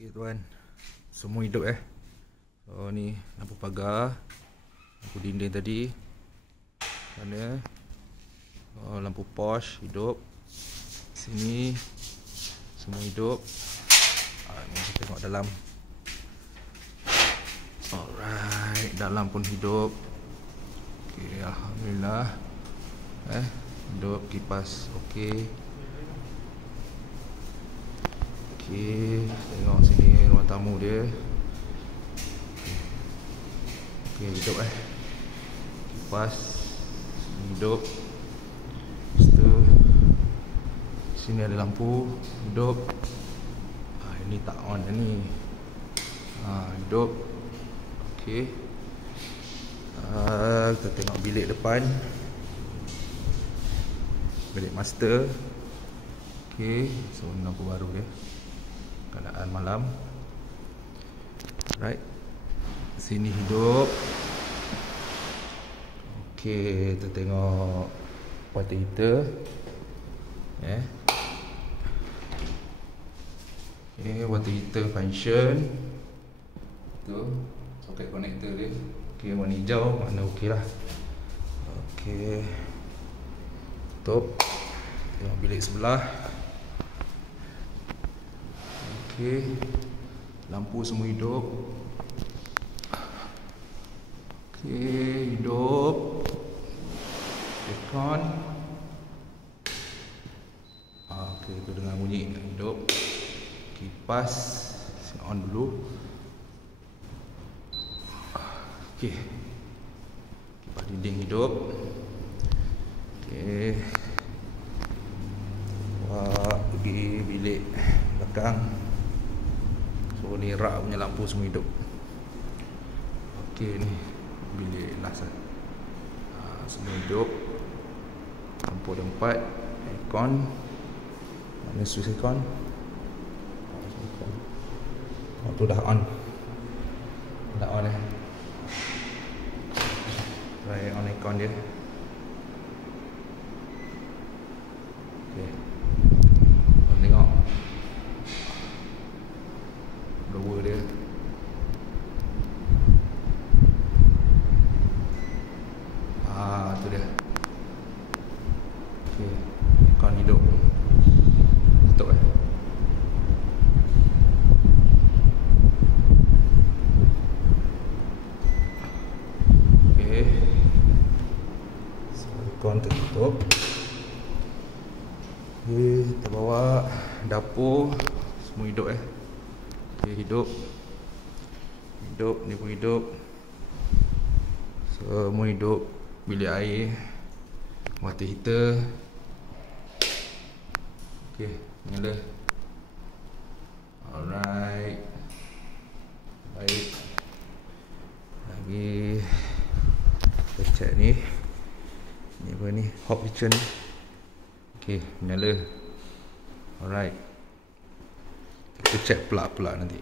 Okey tuan, semua hidup So ni lampu pagar, lampu dinding tadi. Mana? Lampu posh hidup. Sini semua hidup. Ni kita tengok dalam. Alright, dalam pun hidup. Okey, alhamdulillah. Hidup, kipas okey. Okey, tengok sini ruang tamu dia. Okey, hidup kipas hidup. Lepas tu sini ada lampu hidup. Ini tak on ni. Hidup. Okey. Kita tengok bilik depan. Bilik master. Okey, so lampu baru dia. Keadaan malam. Right. Sini hidup. Okey, kita tengok water heater. Okay, water heater function. Tu soket connector dia. Okey, warna hijau, makna okey lah. Okey. Tutup. Tengok bilik sebelah. Okey. Lampu semua hidup. Okey, hidup. Aircon. Okey, tu dengar bunyi hidup. Kipas on dulu. Okey. Kipas dinding hidup. Okey. Pergi bilik belakang. So ni rak punya lampu semua hidup. Okey, ni bilik last semua hidup. Lampu ada 4. Aircon. Mana switch aircon? Tu dah on. Dah on Try on aircon dia. Okey. Tengok blower dia. Tu dia. Okey, aircon hidup. Tutup Okey. So, aircon tertutup. Okey, kita bawa dapur. Semua hidup Okey, hidup. Hidup, ni pun hidup. Semua hidup. Bilik air, water heater. Okey, nyala. Alright. Baik. Lagi kita check ni. Ni apa ni? Hot kitchen. Okey, nyala. Alright. Kita check plug nanti.